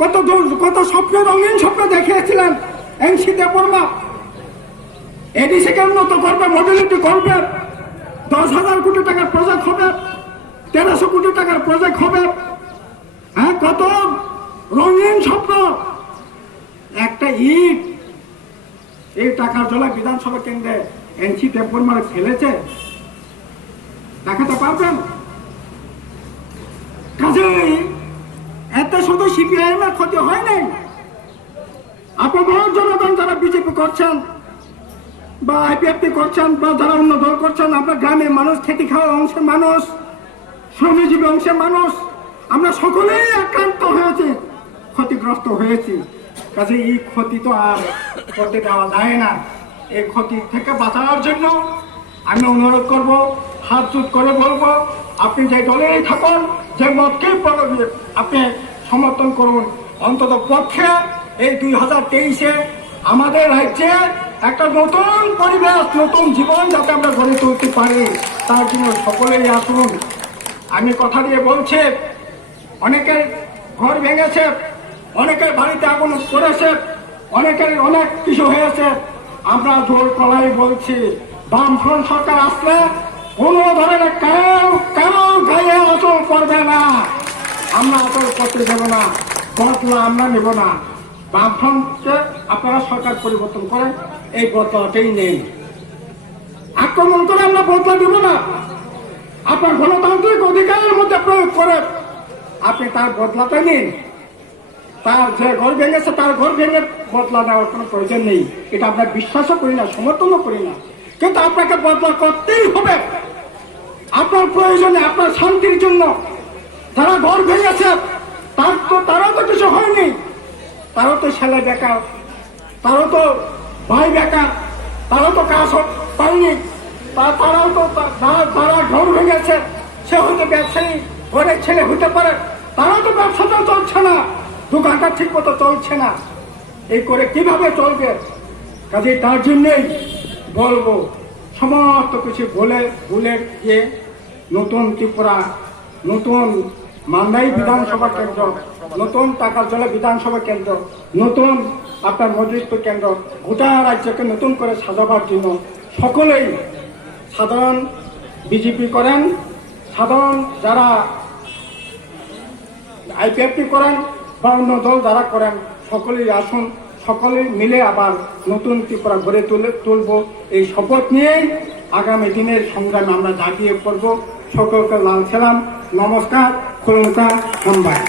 কত স্বপ্ন, রঙিন স্বপ্ন দেখিয়েছিলেন। এনসি দেববর্মা এডিসিকে উন্নত করবে, মডেলিটি করবে, 10,000 কোটি টাকার প্রজেক্ট হবে, 1300 কোটি টাকার প্রজেক্ট হবে। হ্যাঁ, কত রঙিন স্বপ্ন। একটা ইট এই টাকার জলে বিধানসভা কেন্দ্রে এনসি দেববর্মার ফেলেছে, দেখাতে পারবেন? কাজেই এতে শুধু সিপিআইএম এর ক্ষতি হয় নাই, আপনার জনগণ যারা বিজেপি করছেন বা আইপিএফটি করছেন বা যারা অন্য দল করছেন, আপনার গ্রামের মানুষ, খেতে খাওয়া অংশের মানুষ, শ্রমজীবী অংশের মানুষ, আমরা সকলেই আক্রান্ত হয়েছি, ক্ষতিগ্রস্ত হয়েছি। কাজে এই ক্ষতি তো আর করতে দেওয়া যায় না। এই ক্ষতি থেকে বাঁচানোর জন্য আমি অনুরোধ করব, হাত জোট করে বলবো, আপনি যে দলেই থাকুন, যে মতকেই আপনি সমর্থন করুন, অন্তত পক্ষে এই 2023-এ আমাদের রাজ্যে একটা নতুন পরিবেশ, নতুন জীবন যাতে আমরা গড়ে তুলতে পারি, তার জন্য সকলেই আসুন। আমি কথা দিয়ে বলছি, অনেকের ঘর ভেঙেছে, অনেকের বাড়িতে আগুন পড়েছে, অনেকের অনেক কিছু হয়েছে। আমরা জোর গলায় বলছি, বামফ্রন্ট সরকার আসলে কোনো ধরনের কারো গায়ে আঁচল করবে না, আমরা আঁচল করতে দেব না, বদলা আমরা নেব না। বামফ্রন্টকে আপনারা সরকার পরিবর্তন করেন, এই বদলাটাই নেই। আক্রমণ করে আমরা বদলা দেব না। আপনার গণতান্ত্রিক অধিকারের মধ্যে প্রয়োগ করে আপনি তার বদলাতে নিন। তার যে ঘর ভেঙেছে তার ঘর ভেঙে বদলা নেওয়ার কোনো প্রয়োজন নেই, এটা আমরা বিশ্বাসও করি না, সমর্থনও করি না। কিন্তু আপনাকে বদলা করতেই হবে আপনার প্রয়োজনে, আপনার শান্তির জন্য। যারা ঘর ভেঙেছে তারাও তো কিছু হয়নি, তারাও তো ছেলে বেকার, তারাও তো ভাই বেকার, তারাও তো কাজ পায়নি, তারাও তো যারা ঘর ভেঙেছে সে হয়তো ব্যবসায়ী ঘরের ছেলে হতে পারে, তারাও তো ব্যবসাটা চলছে না, দোকানটা ঠিক মতো চলছে না, এই করে কিভাবে চলবে? কাজে তার জন্যই বলবো, সমস্ত কিছু ভুলে গিয়ে নতুন ত্রিপুরা, নতুন মান্দাই বিধানসভা কেন্দ্র, নতুন টাকারজলা বিধানসভা কেন্দ্র, নতুন আপনার মজলিসপুর কেন্দ্র, গোটা রাজ্যকে নতুন করে সাজাবার জন্য সকলেই, সাধারণ বিজেপি করেন, সাধারণ যারা আইপিএফটি করেন বা অন্য দল যারা করেন, সকলেই আসুন, সকলে মিলে আবার নতুন ত্রিপুরা গড়ে তুলব। এই শপথ নিয়েই আগামী দিনের সংগ্রামে আমরা ঝাঁপিয়ে পড়ব। সকলকে লাল সালাম, নমস্কার, খুলুমকা, হামবাই।